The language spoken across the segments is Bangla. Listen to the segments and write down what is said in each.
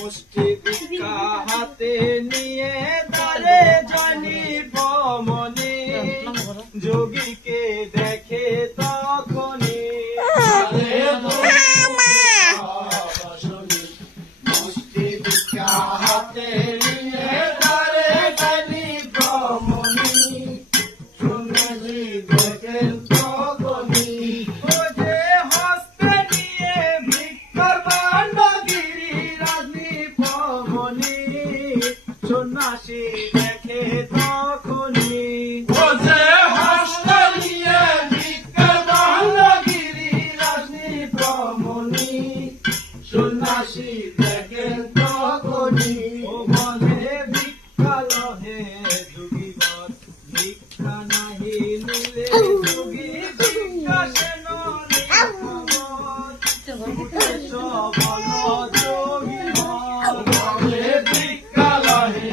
মুষ্টি ভিক্ষা হাতে নিয়ে তারে জানি পমনে যোগীকে দেখে তখনই মুষ্টি ভিক্ষা হাতে নিয়ে তারে জানি পমনে শুনলি দেখেন তখনই ও যে হস্তে নিয়ে ভিক্ষার বান্ডগিরি রাজনী পমনে সন্ন্যাসী দেখে তখনই ও যে হস্তে নিয়ে ভিক্ষার বান্ডগিরি রাজনী পমনে সন্ন্যাসী দেখেন তখনই ও বলে ভিক্ষা লহে যুগীবর ভিক্ষা নাহি নিলে যোগী ভিক্ষা সেন সবল যোগীবর বলে ভিক্ষা লহে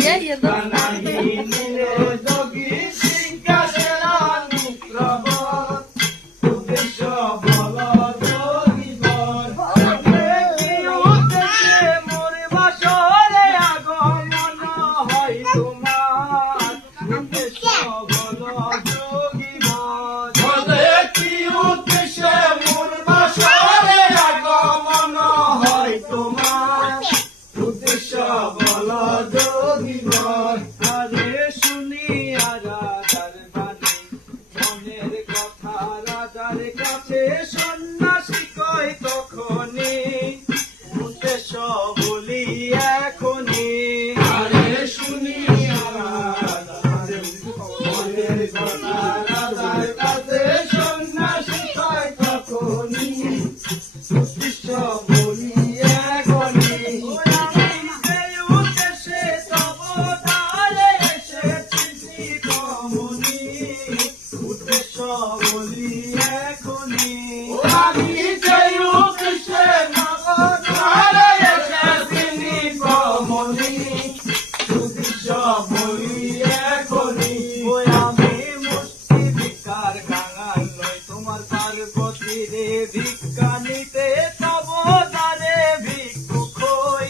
ভিক্ষা নাহি নিলে যোগী ভিক্ষা সেন অনুপ্রবর উদ্দেশ্য বল যোগীবর কি উদ্দেশ্যে মোর বাসরে আগমন হয় তোমার উদ্দেশ্য বল যোগীবর কি উদ্দেশ্যে মোর বাসরে আগমন হয় তোমার উদ্দেশ্য বল যোগীবর আরে শুনি রাজার বাণী মনের কথা রাজার কাছে সন্ন্যাসী কয় তখনই উদ্দেশ্য বলি এখনই আরে শুনি মনের কথা রাজার কাছে সন্ন্যাসী কয় তখনই উদ্দেশ্য বলি এখনই সেই উদ্দেশ্যে তব দ্বারে এসেছি কমনি উদ্দেশ্য বলি এখনই আমি সেই উদ্দেশ্যে তব দ্বারে এসেছি কমনি উদ্দেশ্য বলি এখনই ওই আমি মুষ্টি ভিক্ষার কাঙাল নই তোমার পার্বতী রে ভিক্ষা নিতে তব দ্বারে ভিক্ষুক হই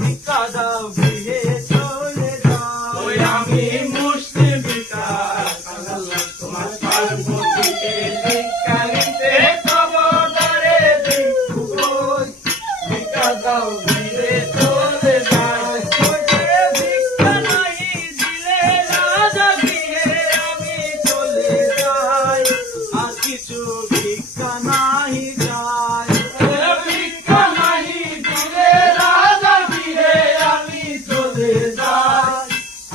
ভিক্ষা দাও গৃহে চলে যাও ওই আমি মুষ্টি ভিক্ষার কাঙাল নই তোমার পার্বতী রে ভিক্ষা নিতে তব দ্বারে ভিক্ষুক হই ভিক্ষা দাও গৃহে চলে যাও ওই যে ভিক্ষা নাহি দিলে রাজা গৃহে আমি চলে যাই আর কিছু ভিক্ষা নাহি যায় ভিক্ষা নাহি দিলে রাজা গৃহে আমি চলে যাই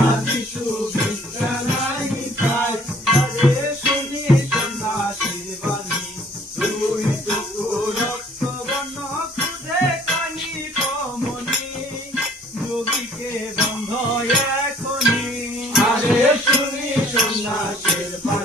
আর কিছু ভিক্ষা নাহি যায় আরে শুনি সন্ন্যাসীর বাণী দুই টুকু রক্ত বর্ণ খুদে কানি পমনি যোগীকে বন্ধ এখনই আরে শুনি সন্ন্যাসীর বাণী